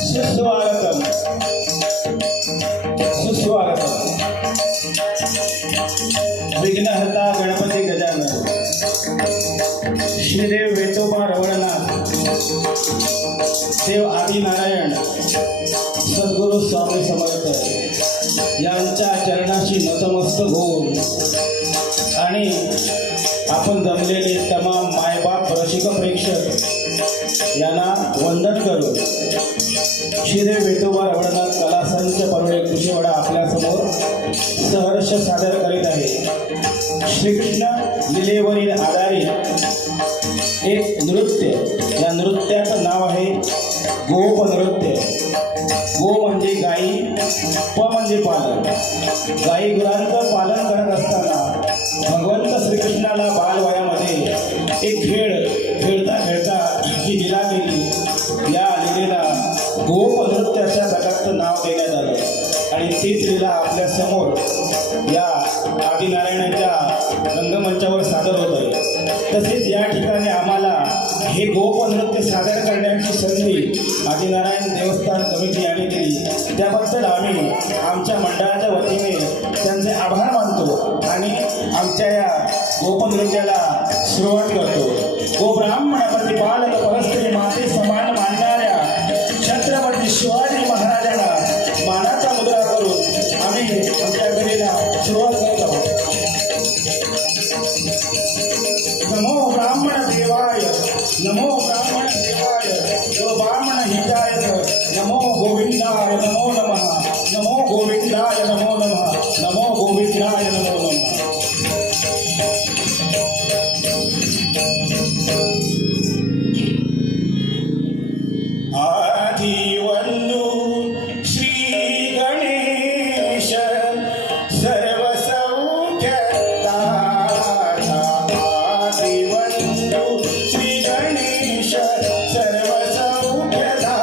सुस्वागतम सुस्वागतम विघ्नहर्ता गणपती गजानन श्रीदेव वेतोबा रवळनाथ देव आदिनारायण सद्गुरु स्वामी समर्थ यांच्या चरणाशी नतमस्तक होऊन आणि आपण जमलेले तमाम मायबाप रसिक प्रेक्षक यांना वंदन करू. श्रीदेव वेतोबा रवळनाथ कला संच परवडे कुशेवाडा आपल्यासमोर सहर्ष सादर करीत आहे. श्रीकृष्ण लीलेवरील आधारित एक नृत्य. या नृत्याचं नाव आहे गोप नृत्य. गो म्हणजे गाई, प म्हणजे पालन. गाई गुरांचं पालन करत असताना भगवंत श्रीकृष्णाला बालवयामध्ये एक खेळ खेळता खेळता जी लीला केली, या लीलेला गोप नृत्य अशा प्रकारचं नाव देण्यात आलं आणि तीच लीला आपल्या समोर या आदिनारायणाच्या रंगमंचावर सादर होत आहे. तसेच या ठिकाणी आम्हाला हे गोप नृत्य सादर करण्याची संधी आदिनारायण देवस्थान कमिटी यांनी दिली. त्याबद्दल आम्ही आमच्या मंडळाच्या वतीने त्यांचे आभार मानतो आणि आमच्या या गोपनृत्याला सुरुवात करतो. गोब्राह्मण प्रतिपालक परस्त्री माते समान मानणाऱ्या छत्रपती शिवाजी महाराजांना मानाचा मुद्रा करून आम्ही आमच्या कलेला सुरुवात करत आहोत. नमो ब्राह्मण देवाय, नमो ब्राह्मण देवाय, जो ब्राह्मण हिताय, नमो गोविंदाय नमो नमः, नमो गोविंदाय नमो नमः, नमो गोविंदाय नमो नमः. आदिवंदू श्री गणेश सर्व सौख्यदाता. आदिवंदू श्री गणेश सर्व सौख्यदाता.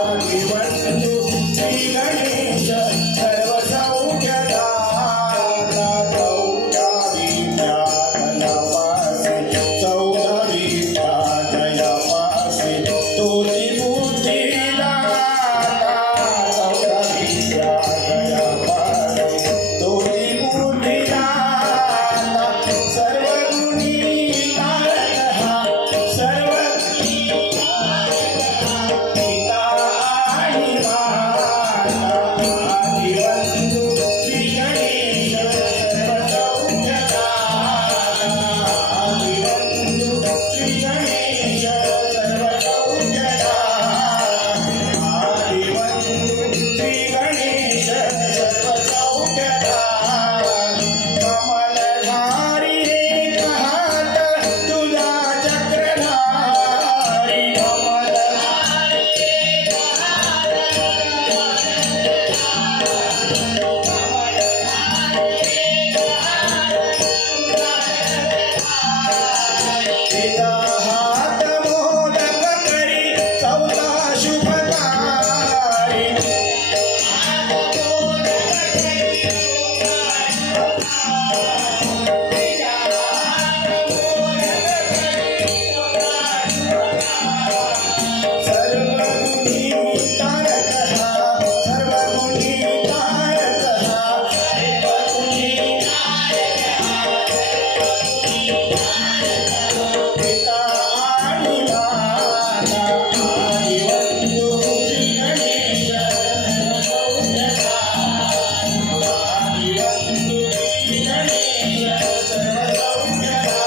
आदिवंदू श्री गणेश सर्व सौख्यदाता. चौदावी जयपासी तोची बुद्धी दाता. चौदावी जयपासी तोची बुद्धी दाता. सर्व गुणी कारक सर्व पिता आणि माता. आदिवंदू श्री गणेश सर्व सौख्यदाता. आदिवंदू श्री गणेश सर्व सौख्यदाता. आदिवंदू श्री गणेश सर्व सौख्यदाता. कमलधारी एक हात तुझा चक्रधारी. कमलधारी एक हात हात मोदक करी चौदा शुभकारी. सर्व गुणी कारक सर्व गुणी कारक सर्व गुणी पिता आणि माता. आदिवंदू श्री गणेश सर्व सौख्यदाता. आदिवंदू श्री गणेश सर्व सौख्यदाता.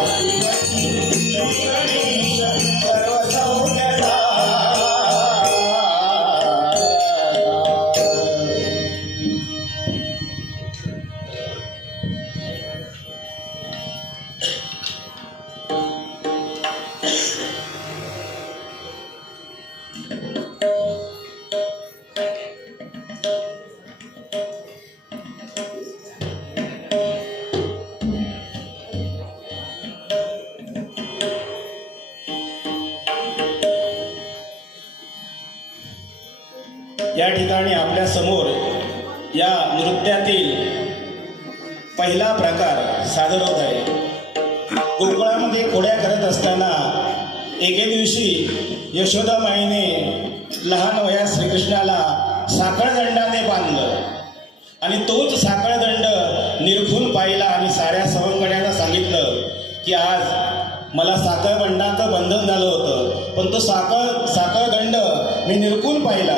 आदिवंदू श्री गणेश सर्व सौख्यदाता. या ठिकाणी आपल्या समोर या नृत्यातील पहिला प्रकार सादर होत आहे. गोकुळामध्ये खोड्या करत असताना एके दिवशी यशोदामाईने लहान वयात श्रीकृष्णाला साखळदंडाने बांधलं आणि तोच साखळदंड निरखून पाहिला आणि साऱ्या सवंगड्यांना सांगितलं की आज मला साखळदंडाचं बंधन झालं होतं, पण तो साखळदंड मी निरखून पाहिला.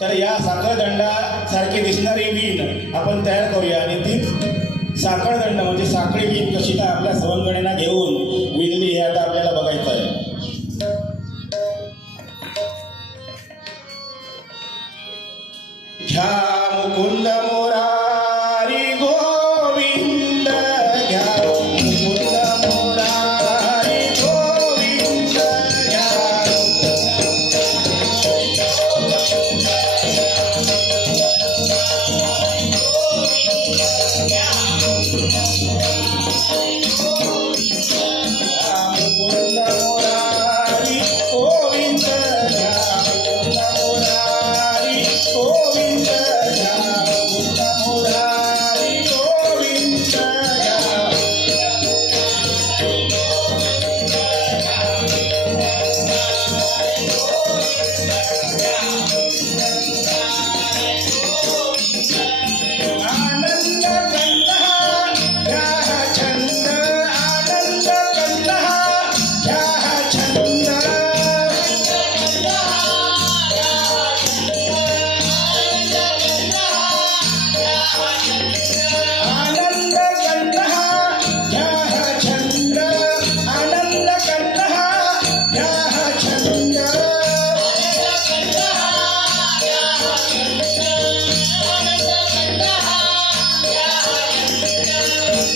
तर या साखळदंडासारखी दिसणारी वीण आपण तयार करूया आणि तीच साखळदंड म्हणजे साखळी वीण कशी काय आपल्या सवंगड्यांना घेऊन विणली हे आता आपल्याला बघायचं आहे. घ्या मुकुंद मोरारी गोविंद, घ्या मुकुंद मोरारी गोविंद, घ्या मुकुंद मोरारी गोविंद, घ्या मुकुंद मोरारी गोविंद, घ्या मुकुंद मोरारी गोविंद, घ्या आनंद कंदहा घ्या छंद, आनंद कंदहा घ्या छंद, आनंद कंदहा घ्या छंद, आनंद कंदहा घ्या छंद,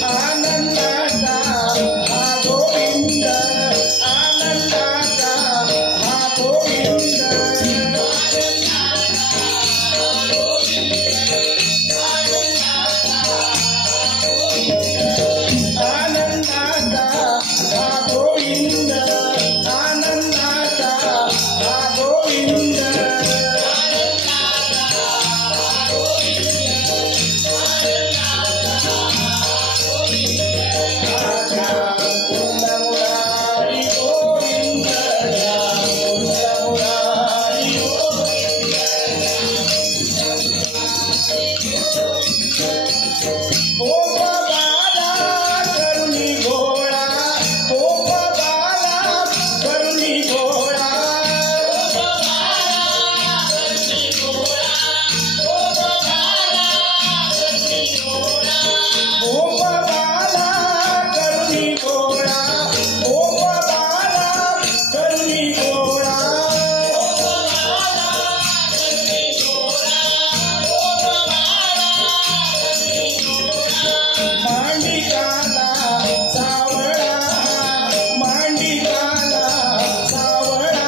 आनंदाचा हा गोविंद, आनंदाचा हा गोविंद, आनंदाचा हा गोविंद, आनंदाचा हा गोविंद, घ्या मुकुंद मुरारी गोविंद, घ्या मुकुंद मुरारी गोविंद, गोपबाला करुणी घोडा, गोपबाला करुणी घोडा, गोपबाला करुणी घोडा, गोपबाला करुणी घोडा, मांडिकाला सावळा, मांडिकाला सावळा,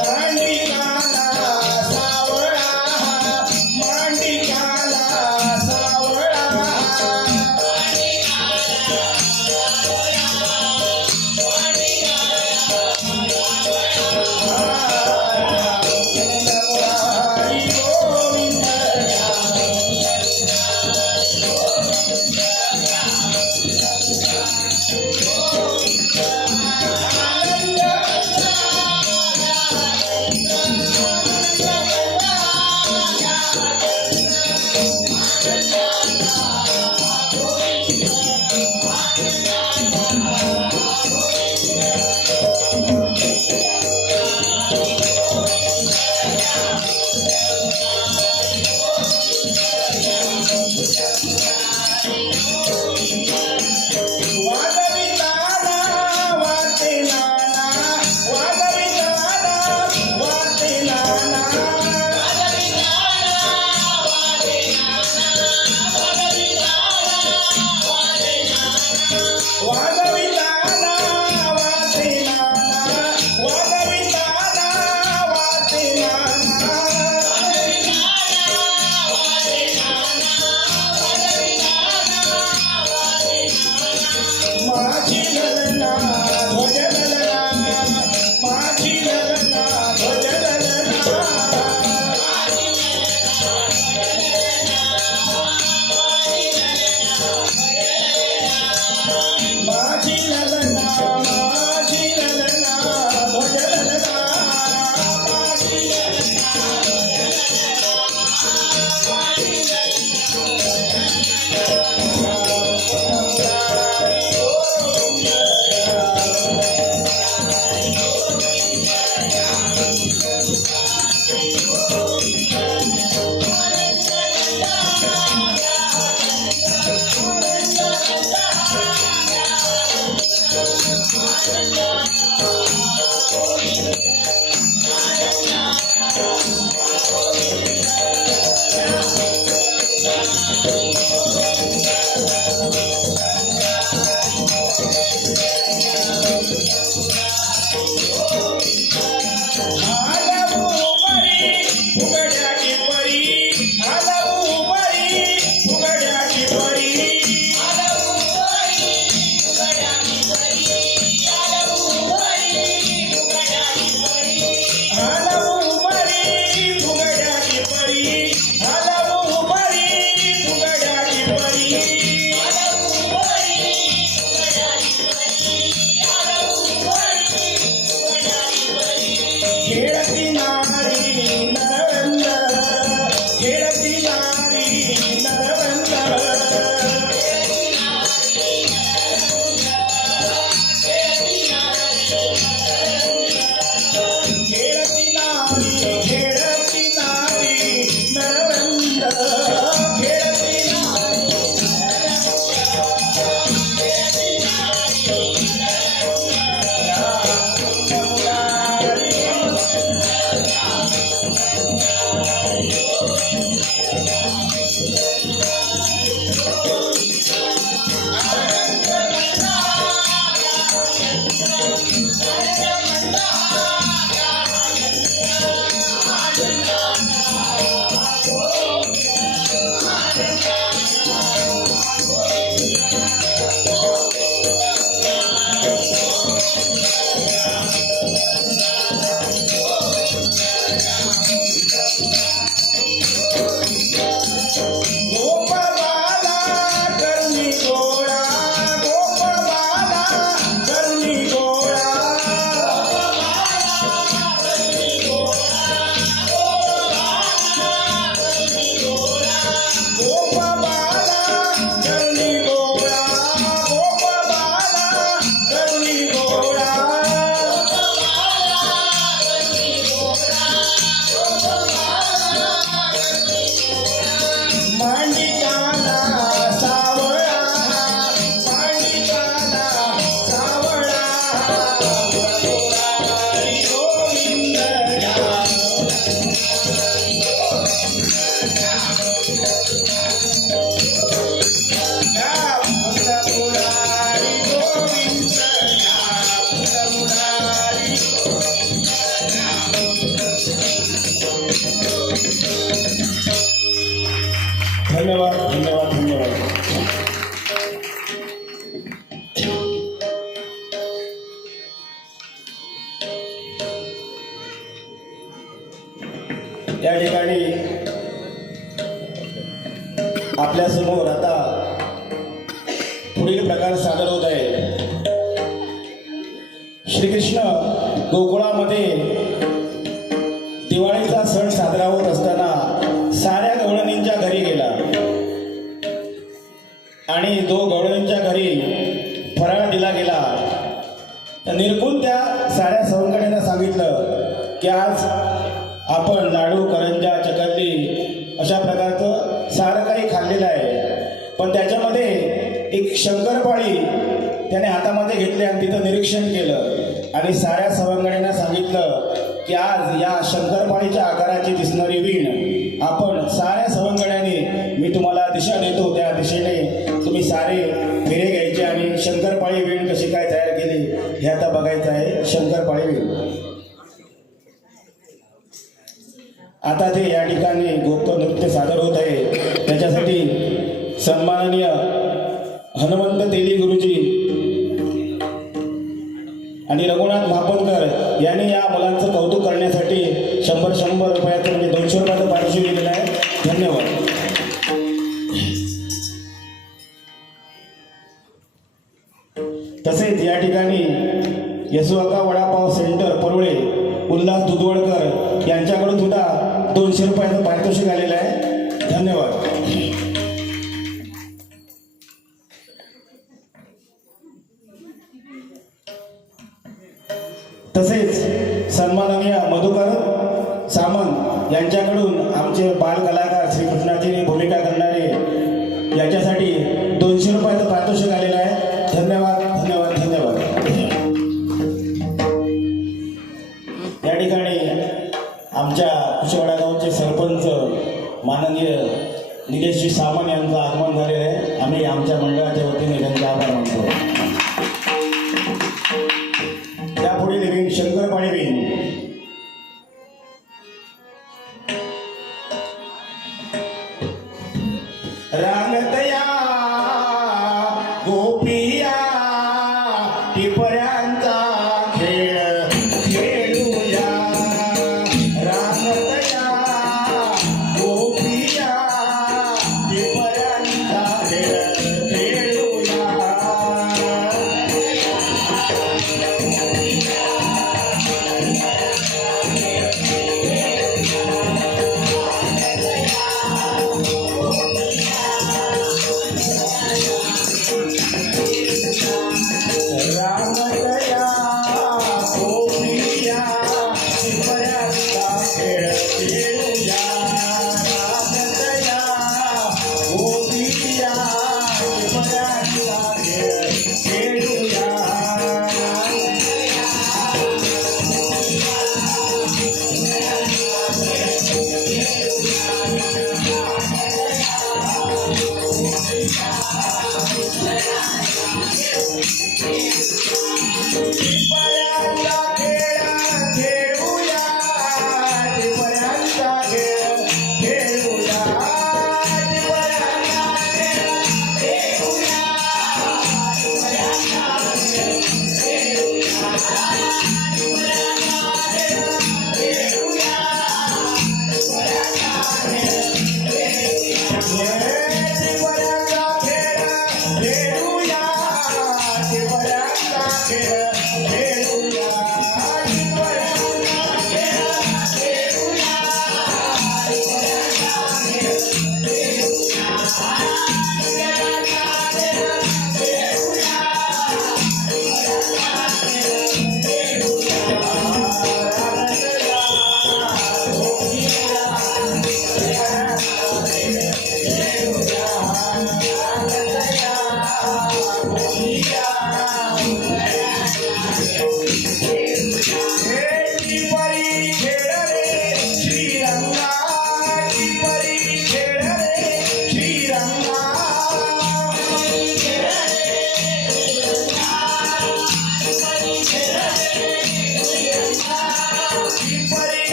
मांडिकाला सावळा, मांडिकाला सावळा, मुकुंद मुरारी गोविंद, वादविताना वाते नाना, वादविताना वाते नाना, वादविताना वाते नाना, वादविताना वाते नाना, धन्यवाद धन्यवाद धन्यवाद. या ठिकाणी आपल्यासमोर आता पुढील प्रकार सादर होत आहे. श्रीकृष्ण गोकुळामध्ये दिवाळीचा सण साजरा होत असताना साऱ्या गवळणींच्या घरी गेला आणि जो गवळणींच्या घरी फराळ दिला गेला तर निरखून त्या साऱ्या सवंगड्यांना सांगितलं की आज आपण लाडू करंजा चकली अशा प्रकारचं सारं काही खाल्लेलं आहे, पण त्याच्यामध्ये एक शंकरपाळी त्याने हातामध्ये घेतली आणि तिथं निरीक्षण केलं आणि साऱ्या सवंगड्यांना सांगितलं की आज या शंकरपाळीच्या आकाराची दिसणारी वीण आपण साऱ्या सवंगड्यांनी मी तुम्हाला दिशा देतो त्या दिशेने तुम्ही सारे फेरे घ्यायचे आणि शंकरपाळी वीण कशी काय तयार केली हे आता बघायचं आहे. शंकरपाळी वीण आता ते या ठिकाणी गोप्त नृत्य सादर होत आहे. त्याच्यासाठी सन्माननीय हनुमंत तेली गुरुजी आणि रघुनाथ महापनकर यांनी या मुलांचं कौतुक करण्यासाठी 100 रुपयाचं म्हणजे 200 रुपयाचं पारितोषिक दिलेलं आहे. धन्यवाद. तसेच या ठिकाणी यशोका वडापाव सेंटर परुळे उल्हास दुधवडकर यांच्याकडून सुद्धा 200 रुपयाचं पारितोषिक आलेलं आहे. धन्यवाद. तसेच सन्माननीय मधुकर सामंत यांच्याकडून आमचे बाल कलाकार श्रीकृष्णाची भूमिका करणारे याच्यासाठी 200 रुपयाचं पारितोषिक आलेलं आहे. धन्यवाद धन्यवाद धन्यवाद. या ठिकाणी आमच्या कुशवाडा गावचे सरपंच माननीय निलेशजी सामंत यांचं आगमन झालेलं आहे. आम्ही आमच्या मंडळाच्या वतीने त्यांचे आभार मानतो. त्यापुढील वीण शंकरपाळी वीण. रांगतया गोपिया टिपऱ्यांचा खेळ खेळूया. रांगतया गोपिया टिपऱ्यांचा खेळ खेळूया.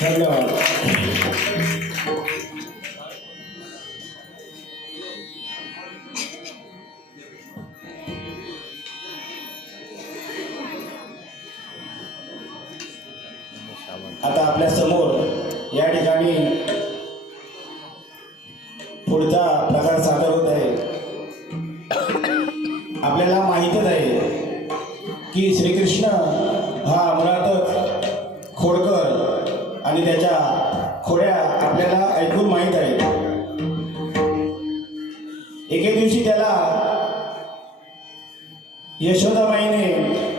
धन्यवाद. आता आपल्या समोर या ठिकाणी पुढचा प्रकार सादर होत आहे. आपल्याला माहीतच आहे की श्रीकृष्ण हा मुळातच खोडकर आणि त्याच्या खोड्या आपल्याला ऐकून माहीत आहेत. एके दिवशी त्याला यशोदाबाईने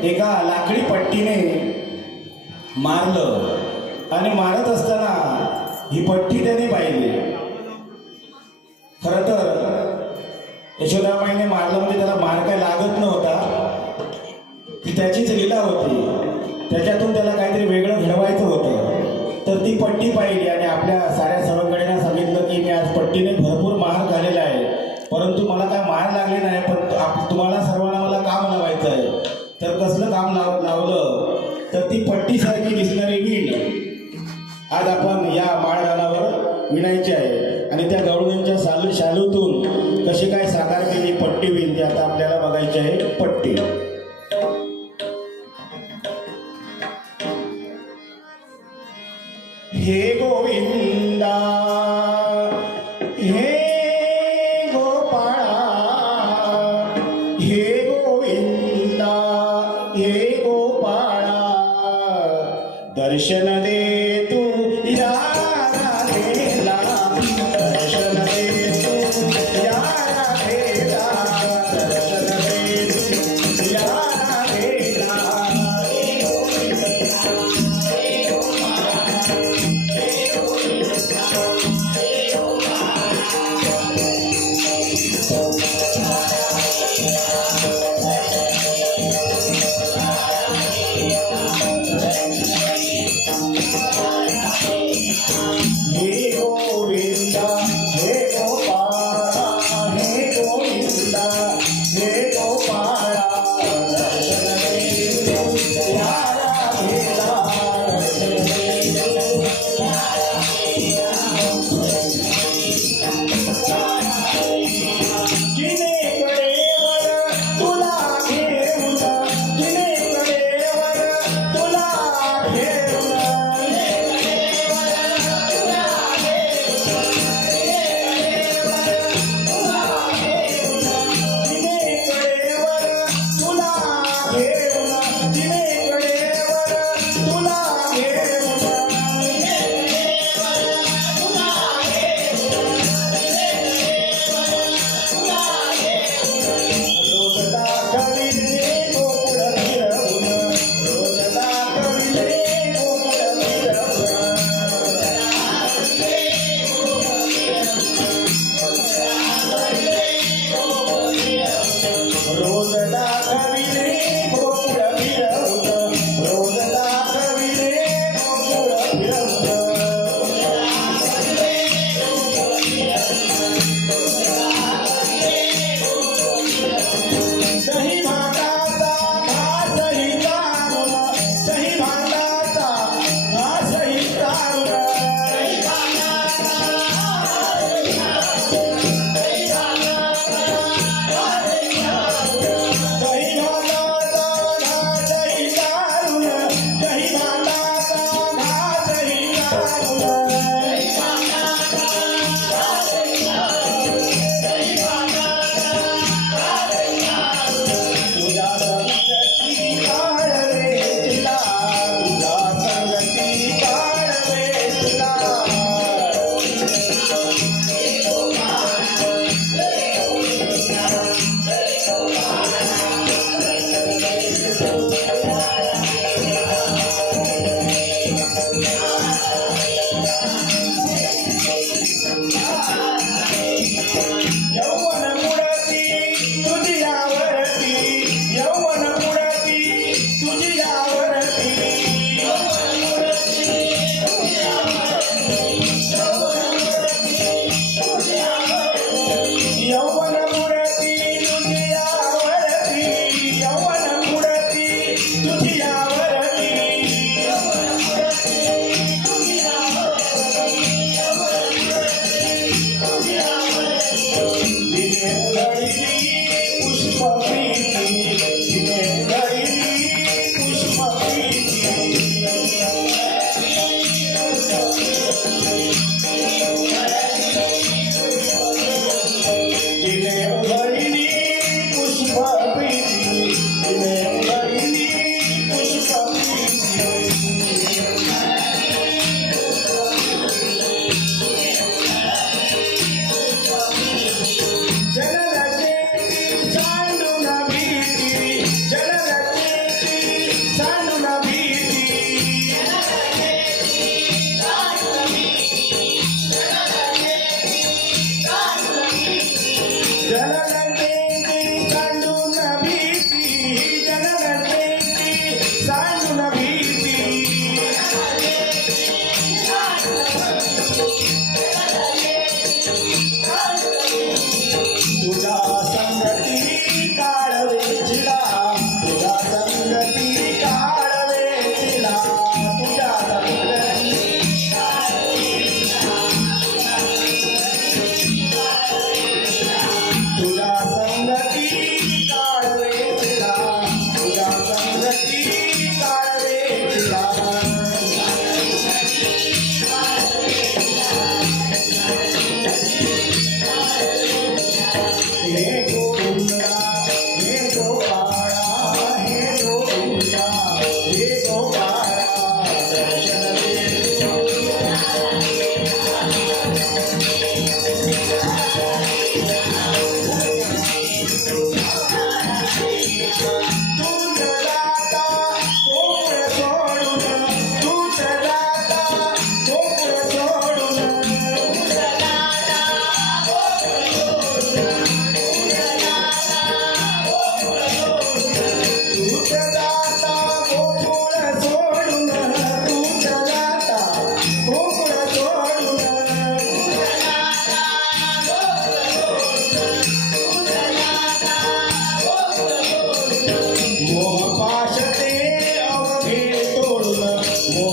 एका लाकडी पट्टीने मारलं आणि मारत असताना ही पट्टी त्याने पाहिली. खरं तर यशोदाबाईने मारलं म्हणजे त्याला मार काय लागत नव्हता, ती त्याचीच लीला होती. त्याच्यातून त्याला काहीतरी वेगळं घडवायचं होतं. तर ती पट्टी पाहिली आणि आपल्या साऱ्या सवंगड्यांना सांगितलं की मी आज पट्टीने भरपूर मार झालेला आहे, परंतु मला काय मार लागले नाही, पण तुम्हाला सर्वांना मला काम लावायचं आहे. तर कसलं काम लावलं तर ती पट्टीसारखी दिसणारी वीण आज आपण या माळरानावर विणायची आहे आणि त्या गवळण्यांच्या शालूतून कशी काय साकार केली पट्टी वीण ते आता आपल्याला बघायची आहे. पट्टी हे गोविंदा हे गोपाळा हे गोविंदा हे गोपाळा दर्शन दे तू या राधेला दर्शन दे तू या राधेला दर्शन दे तू या राधेला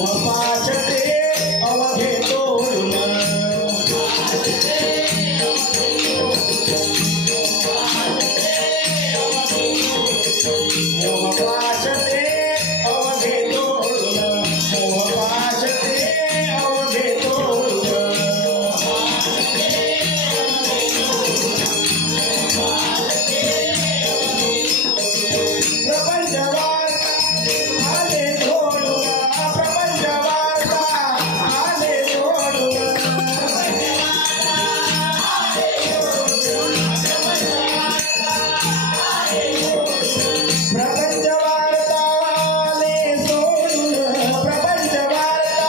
पाचते अवघे तोडून मोह पाचते अवघे तोडून मोह पाचते अवघे तोडून प्रपंचवार आले तोडून प्रपंचवार आले तोडून प्रपंच वार्ता आले सोडून प्रपंच वार्ता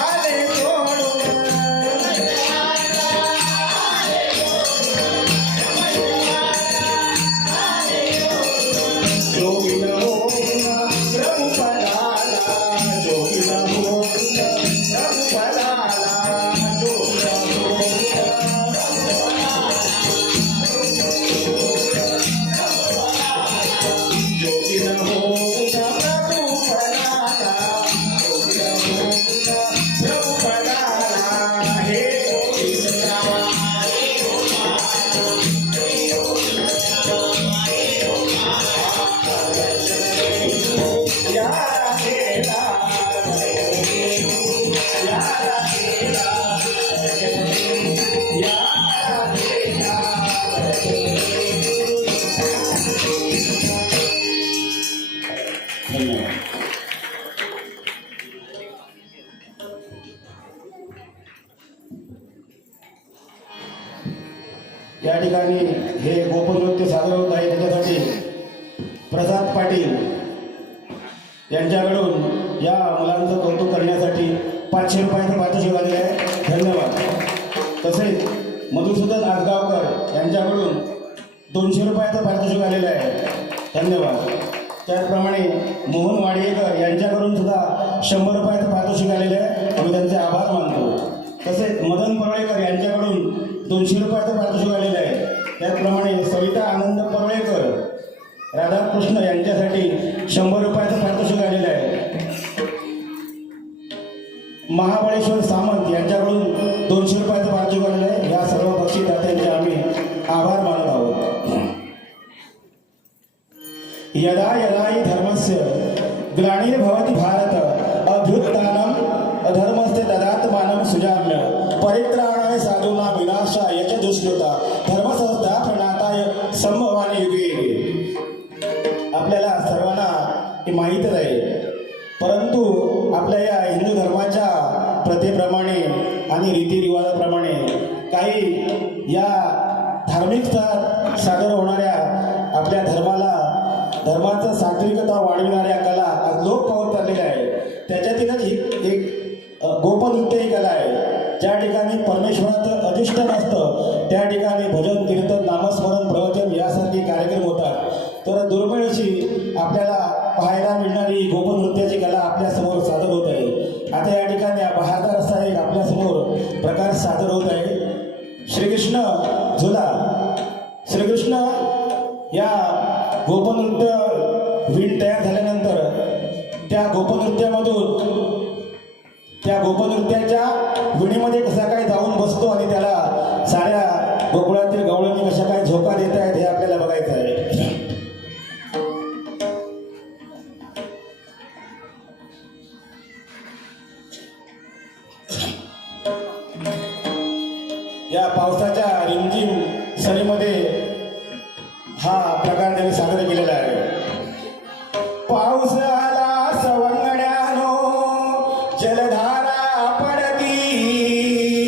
आले सोडून जोगिन होऊन प्रभू पदाला जोगिन होऊन प्रभू पदाला जोगिन जोगिन होऊन प्रभू पदाला जोगिन होऊन प्रभू पदाला हे या राधेला या राधेला या राधेला धन्यवाद. या ठिकाणी हे गोपनृत्य सादर होत आहे त्याच्यासाठी प्रसाद पाटील यांच्याकडून या मुलांचं कौतुक करण्यासाठी 500 रुपयाचं पारितोषिक आलेलं आहे. धन्यवाद. तसेच मधुसूदन आसगावकर यांच्याकडून 200 रुपयाचं पारितोषिक आलेलं आहे. धन्यवाद. त्याचप्रमाणे मोहन वाडियेकर यांच्याकडून सुद्धा 100 रुपयाचं पारितोषिक आलेलं आहे. आम्ही त्यांचे आभार मानतो. तसेच मदन परळेकर यांच्याकडून 200 रुपयाचं पारितोषिक आलेलं आहे. त्याचप्रमाणे सविता आनंद परळेकर राधाकृष्ण यांच्यासाठी 100 रुपयाचं पारितोषिक आलेलं आहे. महाबळेश्वर सामंत यांच्याकडून 200 रुपयाचं पारितोषिक आलेलं आहे. या सर्व बक्षीसदात्यांचे आम्ही आभार मानत आहोत. यदा यदा हि धर्मस्य ग्लानिर्भवति भारत अभ्युत्थानम् अधर्मस्य तदात्मानं सुजाम्य परित्राणाय साधूनां विनाशाय च दुष्कृता धर्मसंस्था प्रणाताय संभवाने युगे. आपल्याला सर्वांना हे माहीतच आहे, परंतु आपल्या या हिंदू धर्माच्या प्रथेप्रमाणे आणि रीतिरिवाजाप्रमाणे काही या धार्मिक सादर होणाऱ्या आपल्या धर्माचं सात्विकता वाढविणाऱ्या कला आज लोप पावत चाललेल्या आहे. त्याच्यातीलच एक गोपनृत्य ही कला आहे. ज्या ठिकाणी परमेश्वराचं अधिष्ठान असतं त्या ठिकाणी भजन कीर्तन नामस्मरण प्रवचन यासारखे कार्यक्रम होतात. तर दुर्मिळ अशी आपल्याला पाहायला मिळणारी गोपनृत्याची कला आपल्यासमोर सादर होत आहे. आता या ठिकाणी बहारदार असा एक आपल्यासमोर प्रकार सादर होत आहे. श्रीकृष्ण झुला. श्रीकृष्ण या गोपनृत्य विण तयार झाल्यानंतर त्या गोपनृत्याच्या विणीमध्ये कसा काय जाऊन बसतो आणि त्याला साऱ्या गोकुळातील गवळणी कशा काय झोका देत आहेत हे आपल्याला बघायचं आहे. या पावसाच्या रिमझिम सरीमध्ये हा प्रकार त्यांनी सादर केलेला आहे. पाऊस आला सवंगड्यानो जलधारा पडती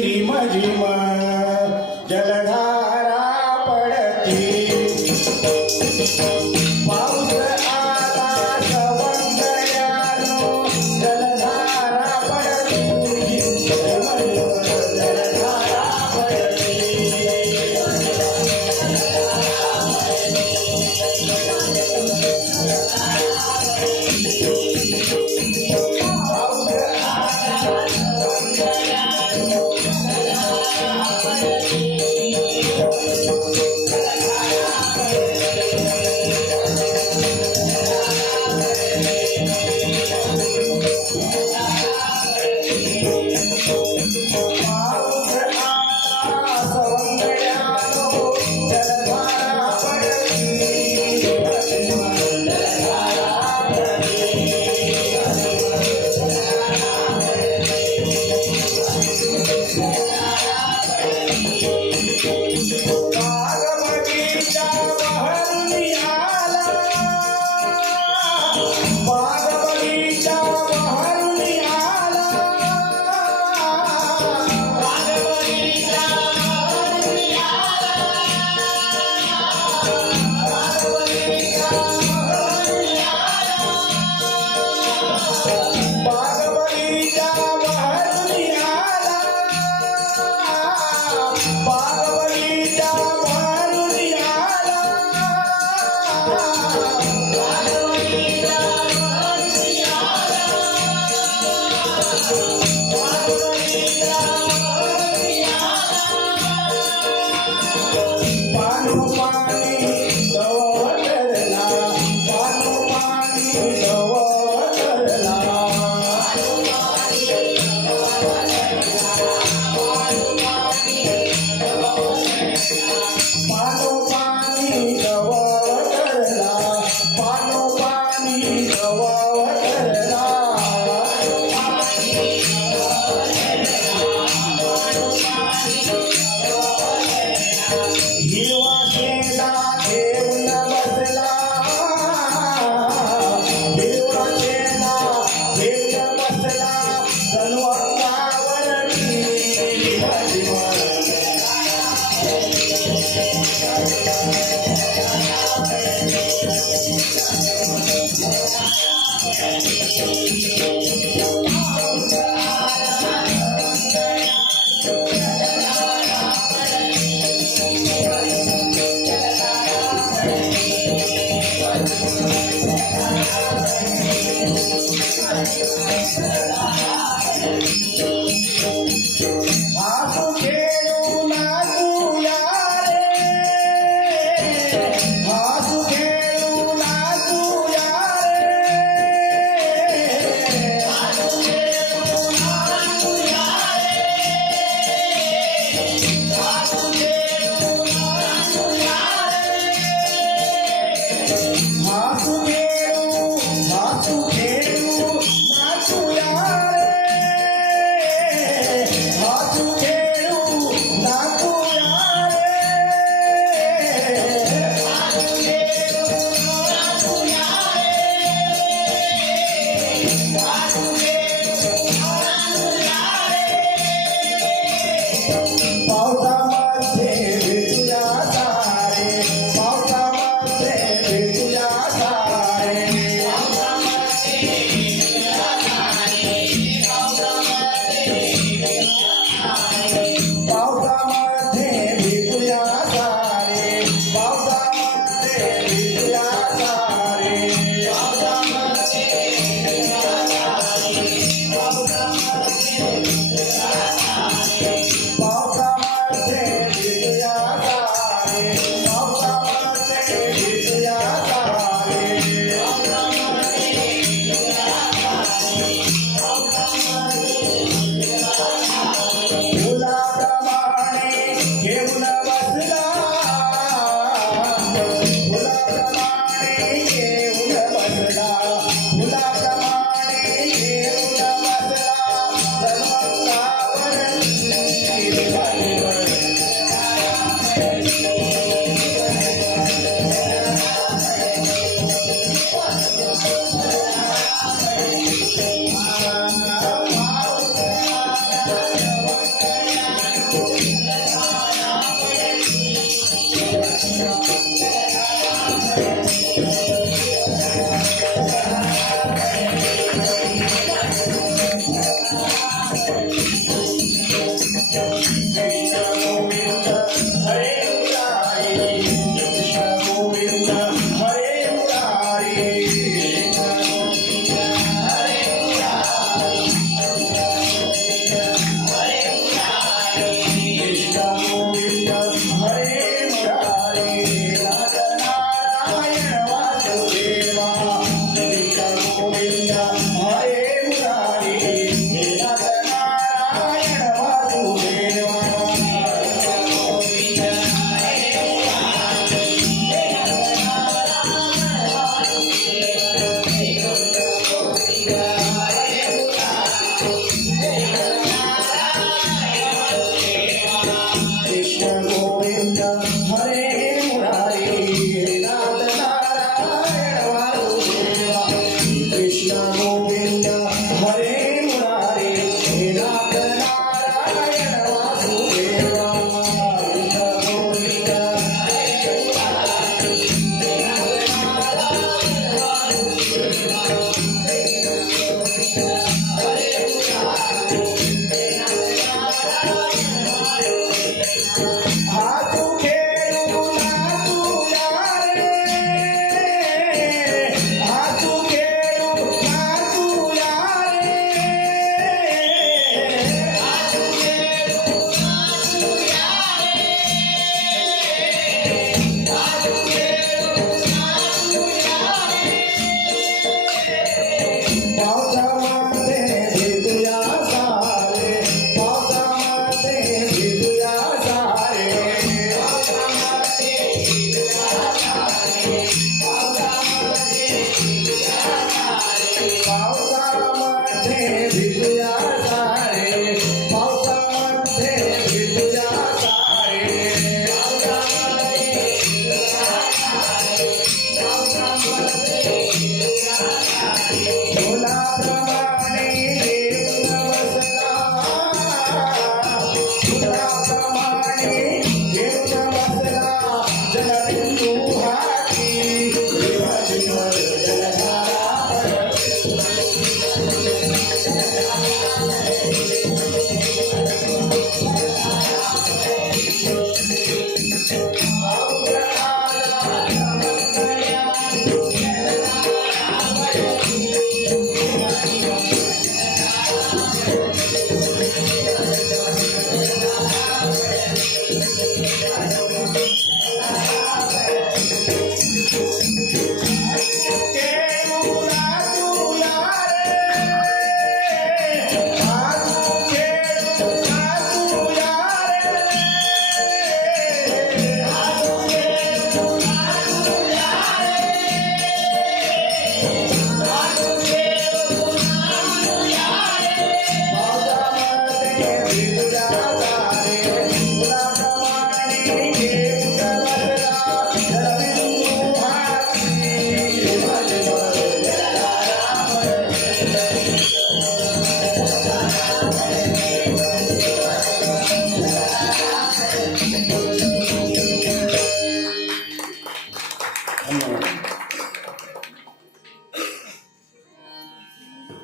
रिमझिम जलधारा पडती. पाऊस आला सवंगड्यानो जलधारा पडती जलधारा पडती. हसू खेळू नाचूया रे, हसू खेळू नाचूया रे, हसू खेळू नाचूया रे, हसू खेळू नाचूया रे, हसू खेळू नाचूया रे, हसू खेळू नाचूया पावसामध्ये भेटूया सारे, पावसामध्ये भेटूया सारे, पावसामध्ये भेटूया सारे, पावसामध्ये भेटूया सारे, पावसामध्ये भेटूया सारे, पावसामध्ये भेटूया सारे, फुलाप्रमाणे घेऊन बसला, फुलाप्रमाणे घेऊन बसला, फुलाप्रमाणे घेऊन बसला, जन्मतावर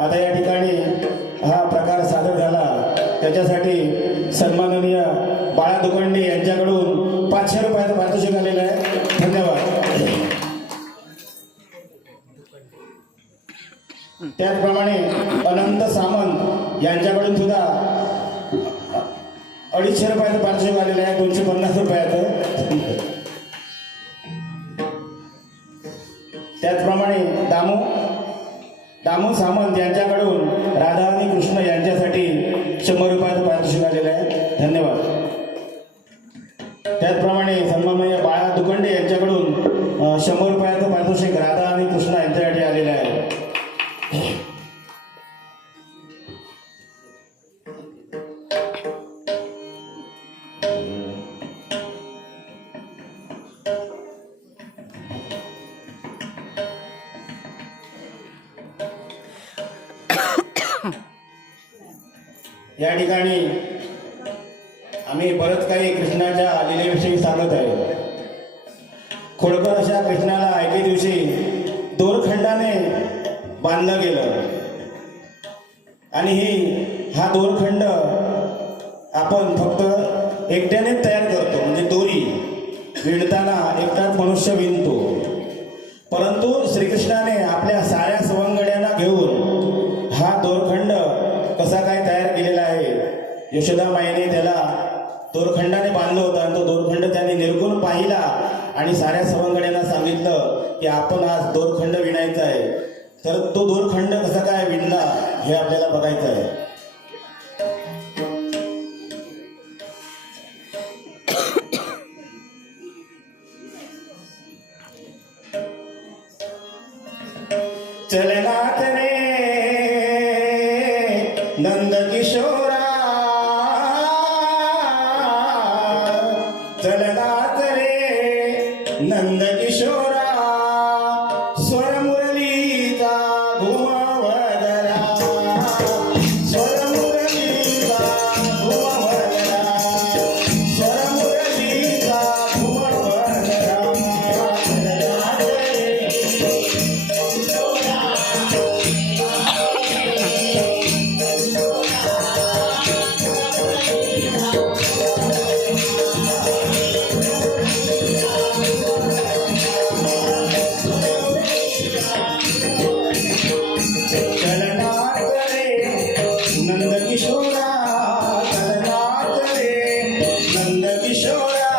आता या ठिकाणी हा प्रकार सादर झाला त्याच्यासाठी सन्माननीय बाळा दुखंडे यांच्याकडून 500 रुपयाचं पारितोषिक आलेलं आहे. धन्यवाद. त्याचप्रमाणे अनंत सामंत यांच्याकडून सुद्धा 250 रुपयाचं पारितोषिक आलेलं आहे. 250 रुपयाचं. त्याचप्रमाणे दामू सामंत यांच्याकडून राधा आणि कृष्ण यांच्यासाठी 100 रुपयाचं पारितोषिक आलेलं आहे. धन्यवाद. त्याचप्रमाणे सन्माननीय बाळा दुखंडे यांच्याकडून 100 रुपयाचं पारितोषिक राधा आणि कृष्ण यांच्यासाठी आलेलं आहे. या ठिकाणी आम्ही बरंच काही कृष्णाच्या लीलेविषयी सांगत आहे. खोडकर अशा कृष्णाला एके दिवशी दोरखंडाने बांधलं गेलं आणि हा दोरखंड आपण फक्त एकट्याने तयार करतो, म्हणजे दोरी विणताना एकटाच मनुष्य विणतो. परंतु श्रीकृष्णाने आपल्या साऱ्या सवंगड्यांना घेऊन हा दोरखंड कसा काय तयार केलेला आहे. यशोदा माईने त्याला दोरखंडाने बांधलं होतं आणि तो दोरखंड त्याने निर्गुण पाहिला आणि साऱ्या सवंगड्यांना सांगितलं की आपण आज दोरखंड विणायचा आहे. तर तो दोरखंड कसा काय विणला हे आपल्याला बघायचं आहे. चलनात रे नंद किशोरा, चलनात रे नंद किशोरा, स्वर मुरलीचा घुमवदरा, स्वर मुरलीचा घुमवदरा, स्वर मुरलीचा घुमवदरा. चलनात रे नंदकिशोरा, चलनात रे नंदकिशोरा,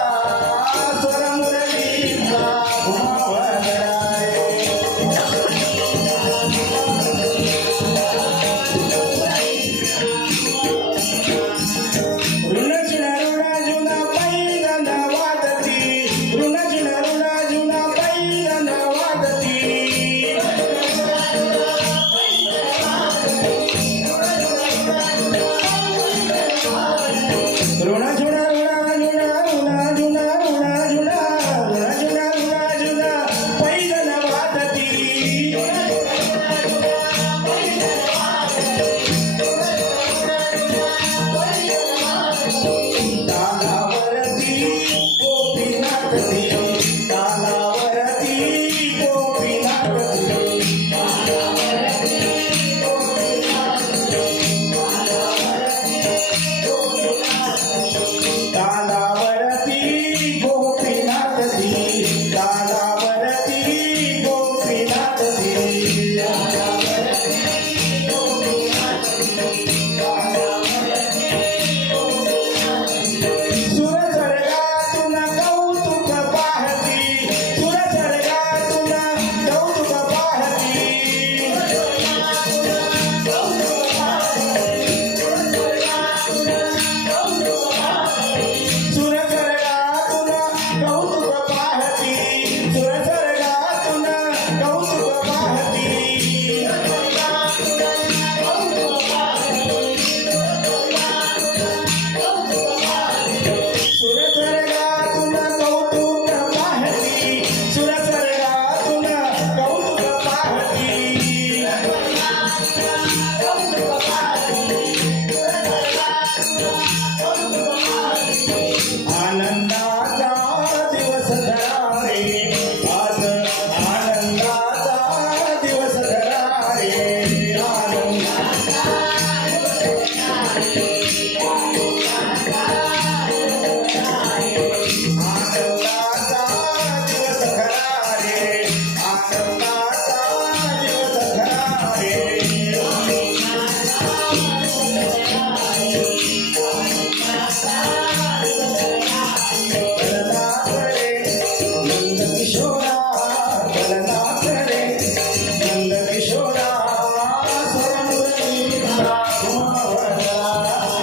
स्वर मुरलीचा घुमवदरा रे. ऋणचिन ऋणाजुना पैदन वादती, ऋणचिन ऋणाजुना पैदन वादती, आनंदाचा दिवस खरा रे, आनंदाचा दिवस खरा रे. गणनाथ रे नंद किशोरा, गणनाथ रे नंद किशोरा, स्वरमुरलीधरा कुमावळा.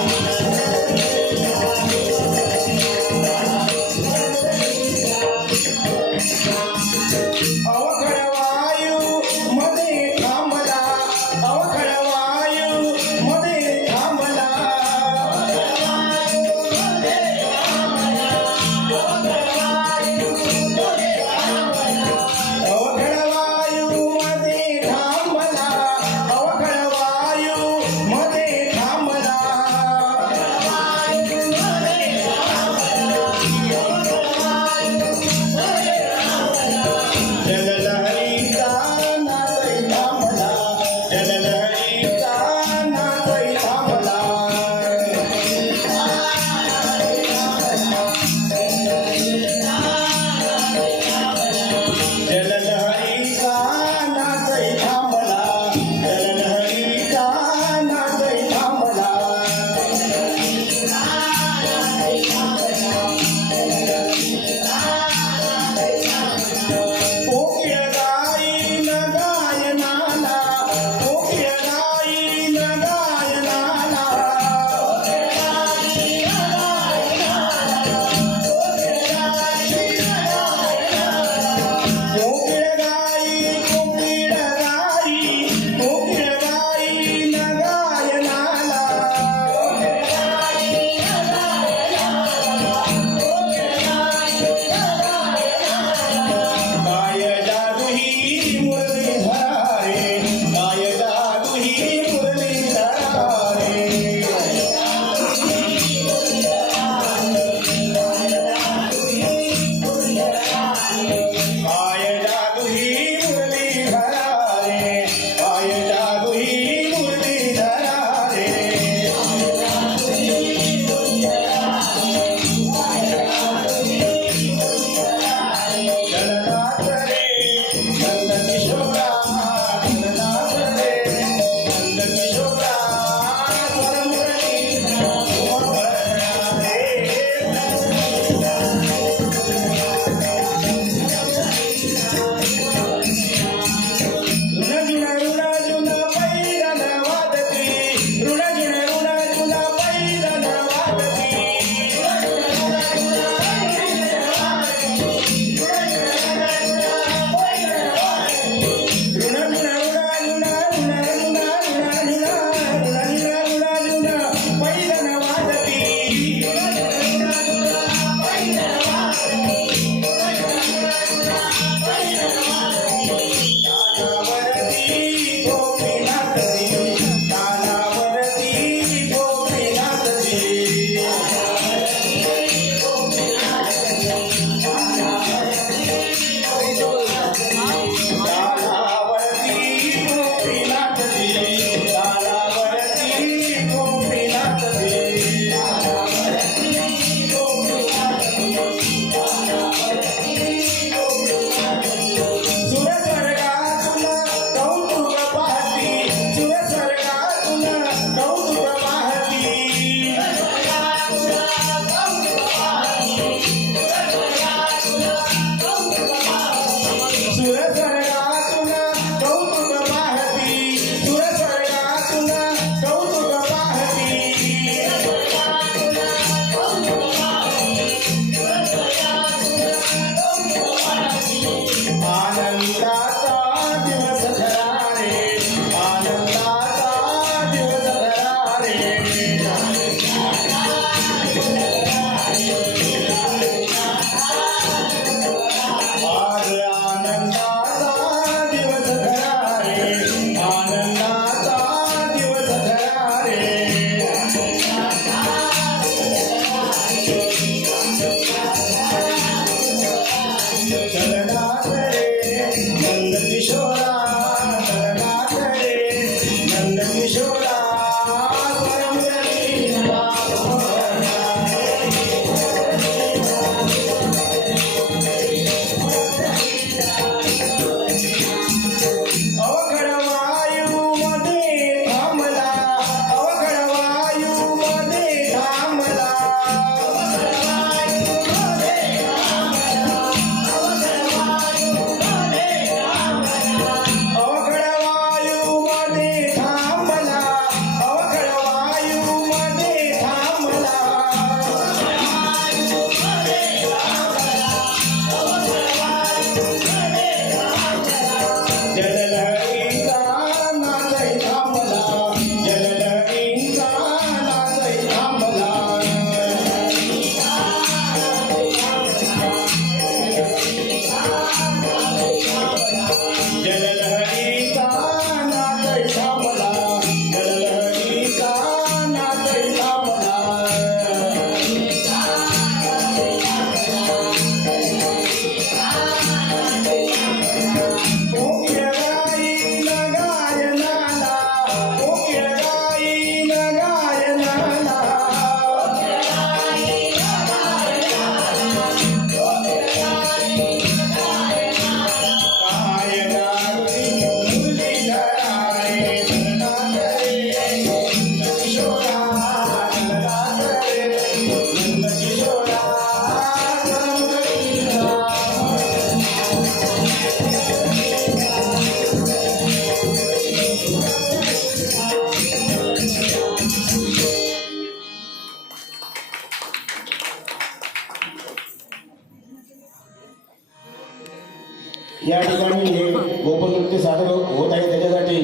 या ठिकाणी हे गोपनृत्य सादर होत आहे त्याच्यासाठी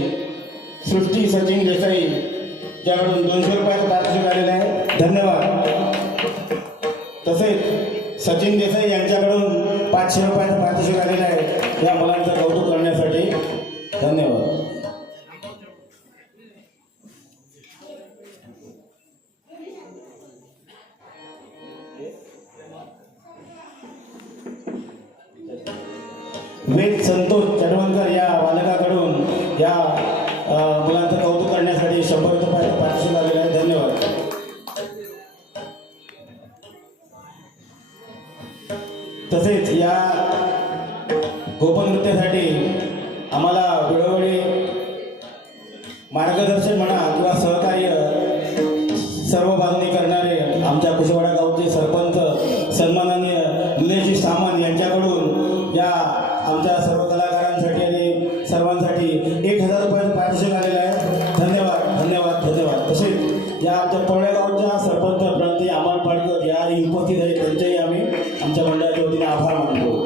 सृष्टी सचिन देसाई ज्याकडून 200 रुपयाचं पारितोषिक आलेलं आहे, धन्यवाद. तसेच सचिन देसाई यांच्याकडून 500 रुपयाचं पारितोषिक आलेलं आहे या मुलांचं कौतुक करण्यासाठी, धन्यवाद. वेद संतोष चडवणकर या बालकाकडून या मुलांचं कौतुक करण्यासाठी 100 रुपयाचं पारितोषिक आलेलं आहे, धन्यवाद. तसेच या गोपनृत्यासाठी आम्हाला वेळोवेळी मार्गदर्शन म्हणा किंवा सहकार्य सर्व बाजूनी करणारे आमच्या कुशवाडा गावचे सरपंच सन्माननीय निलेशजी सामंत यांच्याकडून या आमच्या सर्व कलाकारांसाठी आणि सर्वांसाठी 1000 रुपयाचं पारितोषिक आलेलं आहे, धन्यवाद धन्यवाद धन्यवाद. तसेच या आमच्या पवळेगावच्या सरपंच प्रांती अमर पाडकर याही उपस्थित आहेत, त्यांचेही आम्ही आमच्या मंडळाच्या वतीने आभार मानतो.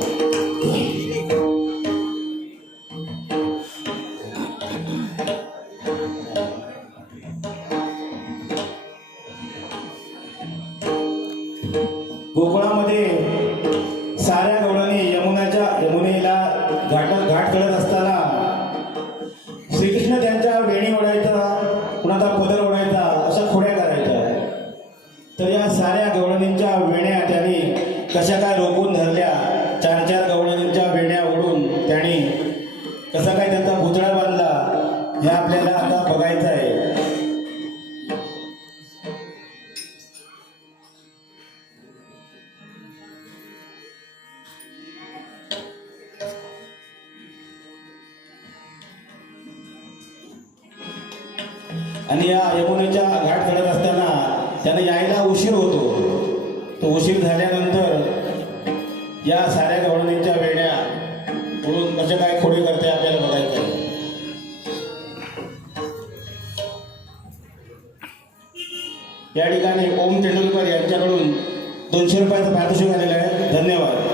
गोकुळामध्ये साऱ्या गवळणी यमुनेला घाट करत असताना श्रीकृष्ण त्यांच्या वेणी ओढायचा, कुणाचा पदर ओढायचा, अशा खोड्या करायच्या. तर या साऱ्या गवळणींच्या वेण्या त्यांनी कशा काय रोखून धरल्या, 4 गवळणींच्या वेण्या ओढून त्यांनी कसा काय त्यांचा पुतळा बांधला हे आपल्याला आता बघायचं आहे. आणि या यमुनेच्या घाट चढत असताना त्यांना यायला उशीर होतो. तो उशीर झाल्यानंतर या साऱ्या गवळणींच्या वेण्या उडून कशा काय खोडे करते आपल्याला बघायचं आहे. या ठिकाणी ओम तेंडुलकर यांच्याकडून 200 रुपयाचं पारितोषिक आलेलं आहे, धन्यवाद.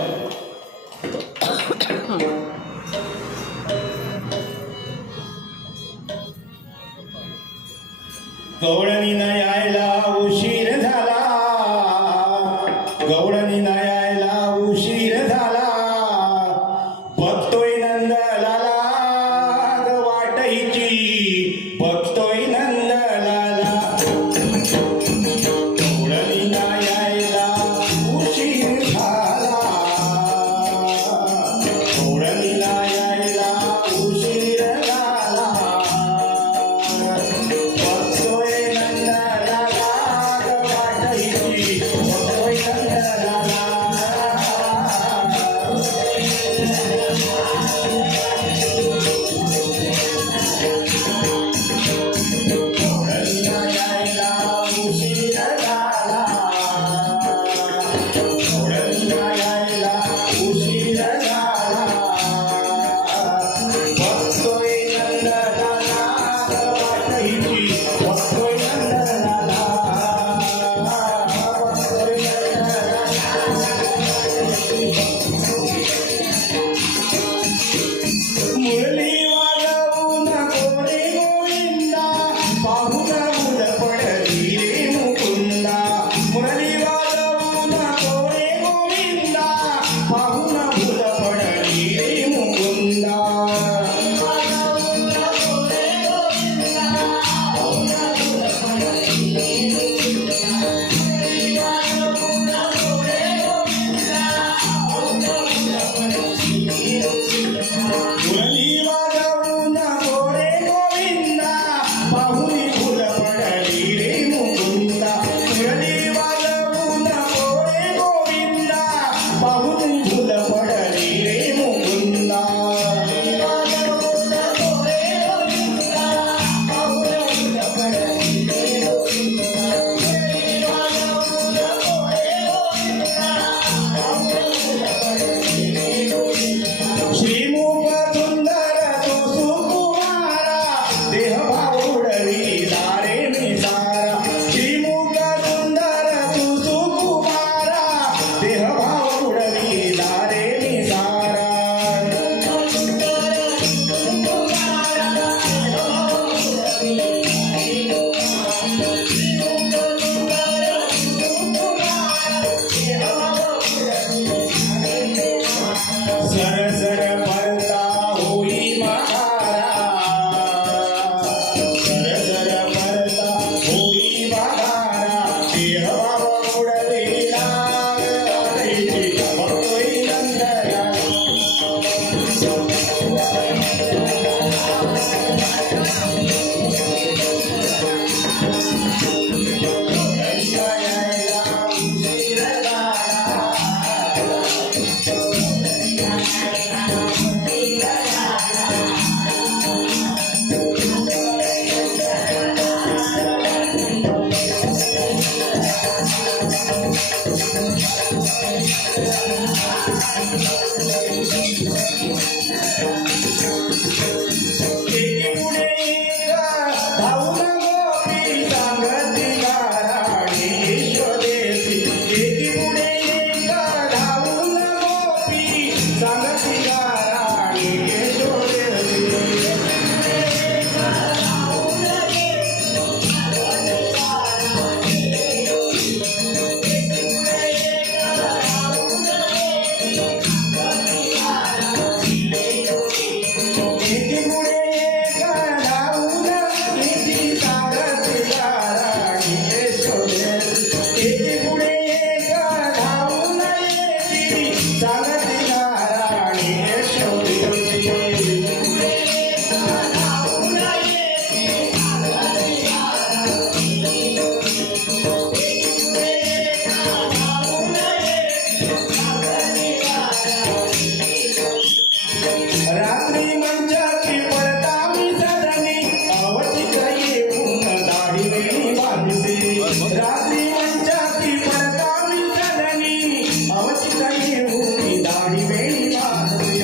गवळणीनं यायला उशीर झाला, गवळणीनं यायला उशीर झाला, बघतोय नंदलाला ग वाट हिची, बघतोय नंदलाला. गवळणीनं यायला उशीर झाला, गवळणीनं यायला उशीर झाला, बघतोय नंदलाला देहभाव बुडविला वाटेची बघतोय नंदया रात्री मंचाची पडतामी सदनी अवचित येऊन दाढी वेणी बांधली रात्री मंचाची पडतामी सदनी अवचित येऊन दाढी वेणी बांधली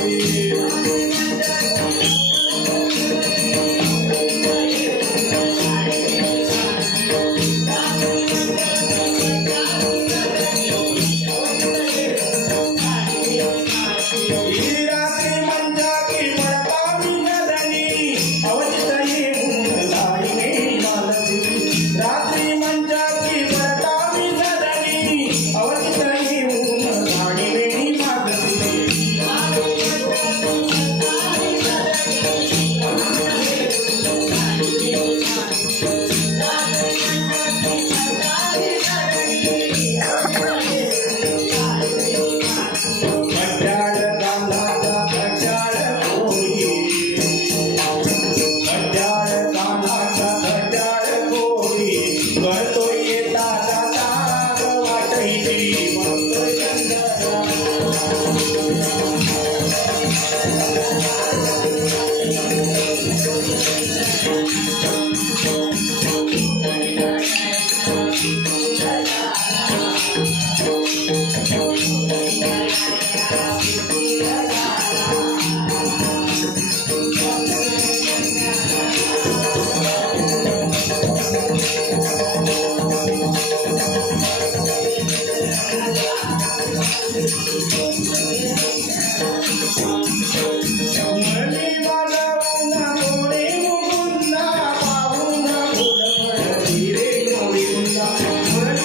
Murali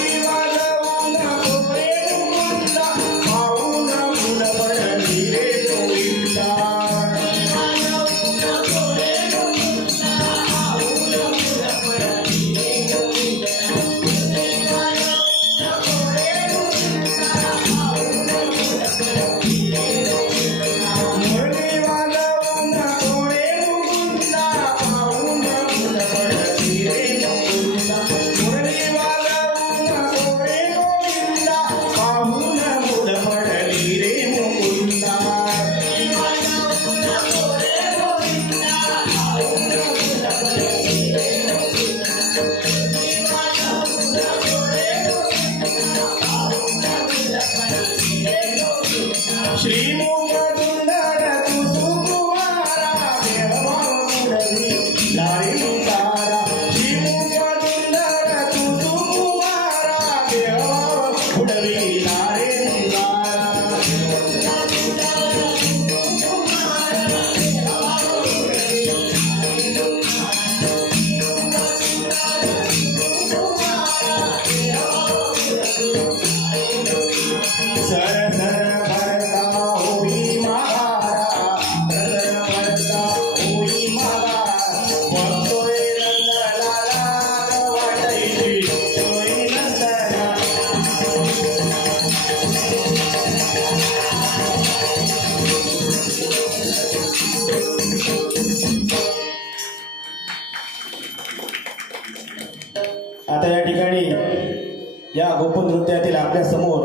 या गोपनृत्यातील आपल्यासमोर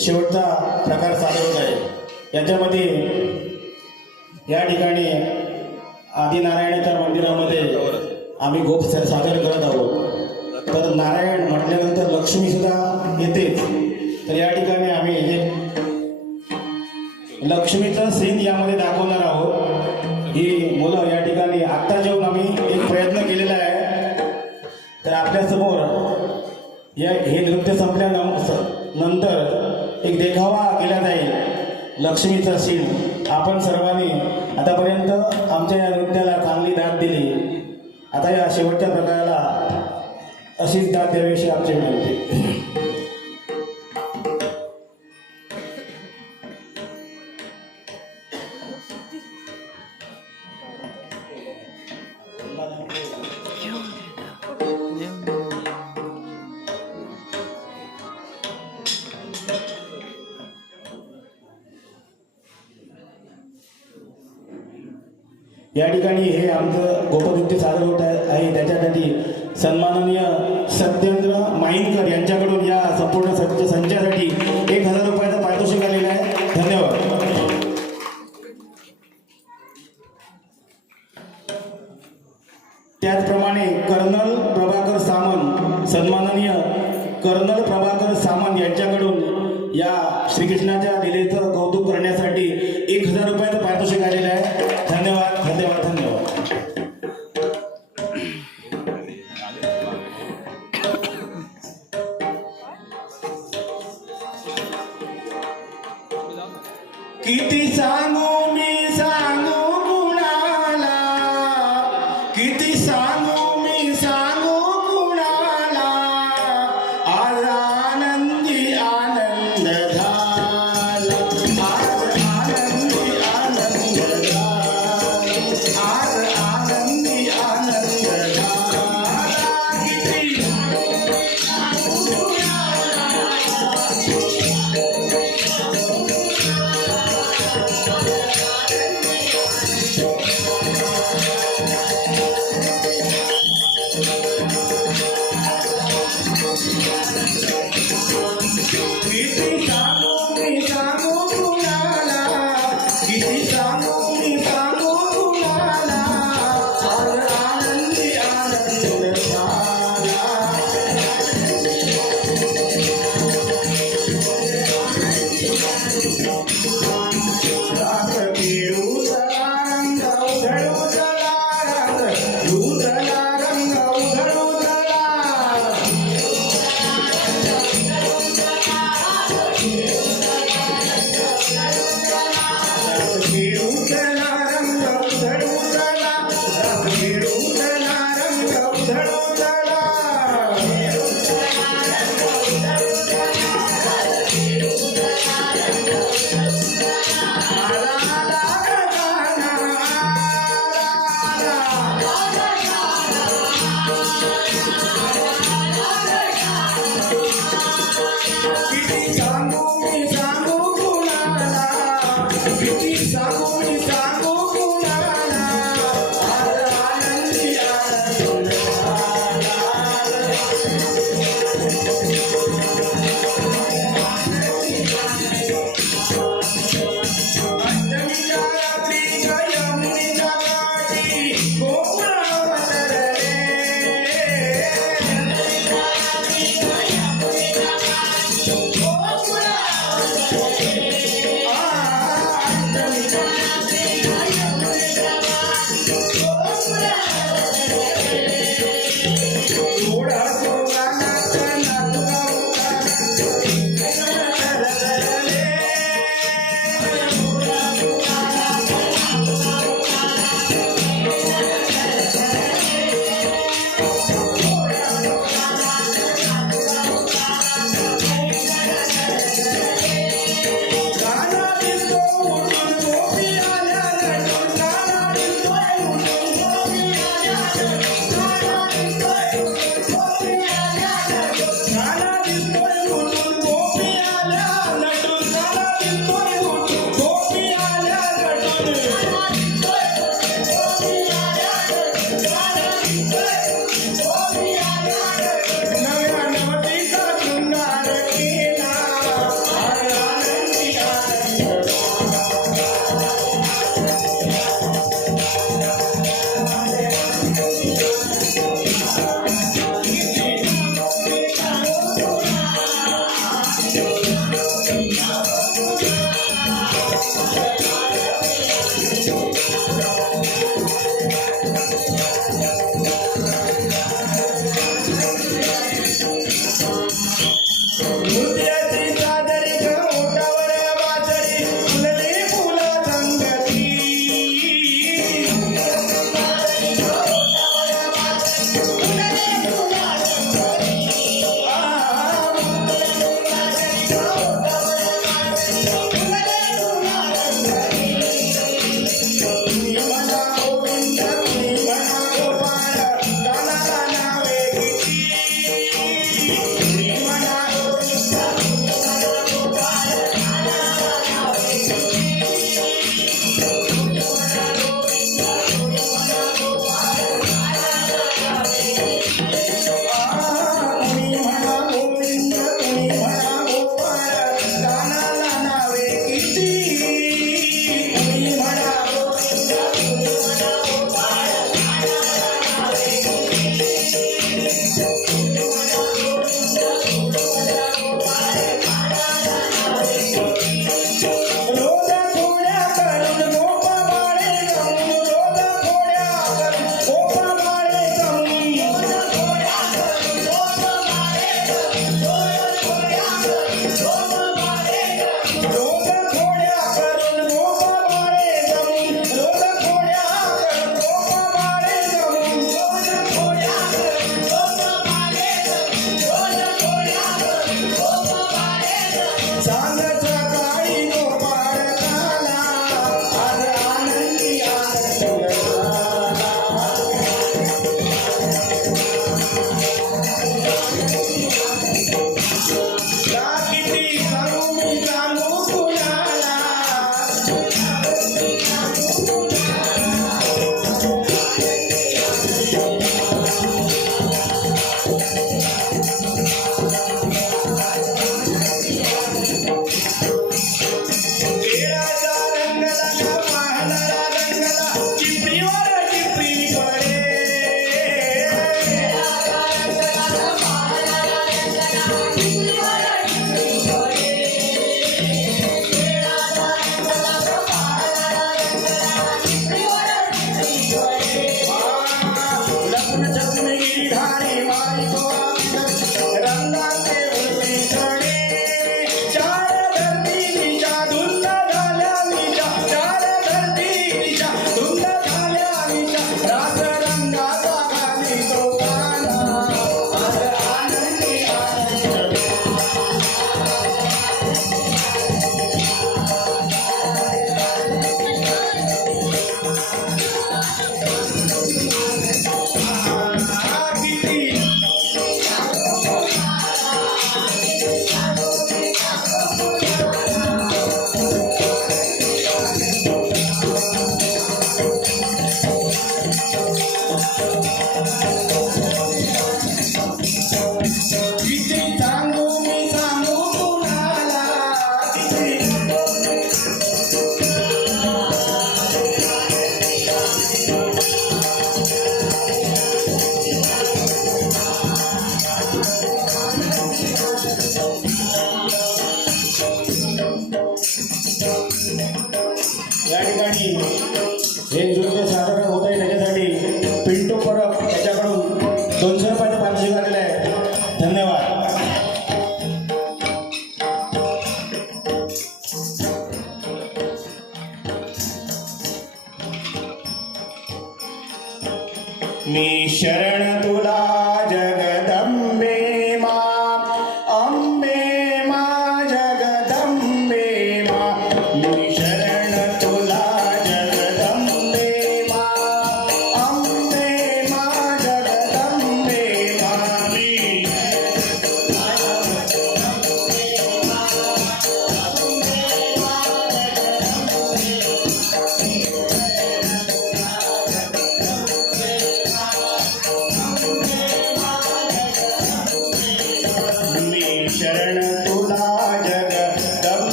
शेवटचा प्रकार सादर होत आहे। याच्यामध्ये या ठिकाणी आदिनारायणाच्या मंदिरामध्ये आम्ही गोप सादर करत आहोत। तर नारायण म्हटल्यानंतर लक्ष्मी सुद्धा येतेच, तर या ठिकाणी आम्ही एक लक्ष्मीचं सीन यामध्ये दाखवणार आहोत। ही मुलं या ठिकाणी आत्ता जेवून आम्ही एक प्रयत्न केलेला आहे। तर आपल्यासमोर हे नृत्य संपल्यानंतर एक देखावा केला जाईल लक्ष्मीचा सीन। आपण सर्वांनी आतापर्यंत आमच्या या नृत्याला चांगली दाद दिली, आता या शेवटच्या प्रकाराला अशीच दाद द्यावीशी आमची विनंती। या ठिकाणी हे आमचं गोपनृत्य सादर होत आहे, त्याच्यासाठी सन्माननीय सत्येंद्र माईनकर यांच्याकडून या संपूर्ण संचासाठी 1000 रुपयाचं पारितोषिक आलेलं आहे। धन्यवाद। त्याचप्रमाणे कर्नल प्रभाकर सामंत, सन्माननीय कर्नल प्रभाकर सामंत यांच्याकडून या श्रीकृष्णाच्या लीलेचं कौतुक करण्यासाठी 1000 रुपयाचं पारितोषिक आलेलं आहे। धन्यवाद धन्यवाद धन्यवाद। किती सांगू मी सांगू कुणाला, किती सांगू मी सांगू कुणाला, आज आनंदी आनंद झाला, आज आनंदी आनंद झाला, आज आनंदी आनंद झाला, किती सांगू मी सांगू कुणाला, किती सांगू मी सांगू कुणाला, आज आनंदी आनंद झाला, रात खेळू चला रंग उधळू चला, रात खेळू चला रंग उधळू चला, किती सांगू मी सांगू कुणाला, किती सांगू मी सांगू कुणाला, आज आनंदी आनंद झाला, अष्टमीच्या रात्री यमुनेच्या काठी गोकुळावर तरले, नव्या नवतीचा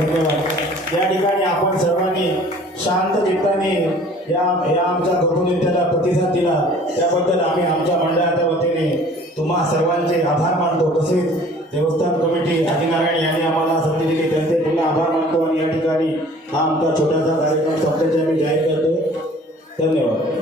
धन्यवाद. या ठिकाणी आपण सर्वांनी शांत चित्ताने या आमच्या गृहनेत्याला प्रतिसाद दिला त्याबद्दल आम्ही आमच्या मंडळाच्या वतीने तुम्हा सर्वांचे आभार मानतो. तसेच देवस्थान कमिटी आदिनारायण यांनी आम्हाला संधी दिली त्यांचे पुन्हा आभार मानतो आणि या ठिकाणी हा आमचा छोटासा कार्यक्रम संपल्याचे आम्ही जाहीर करतो. धन्यवाद.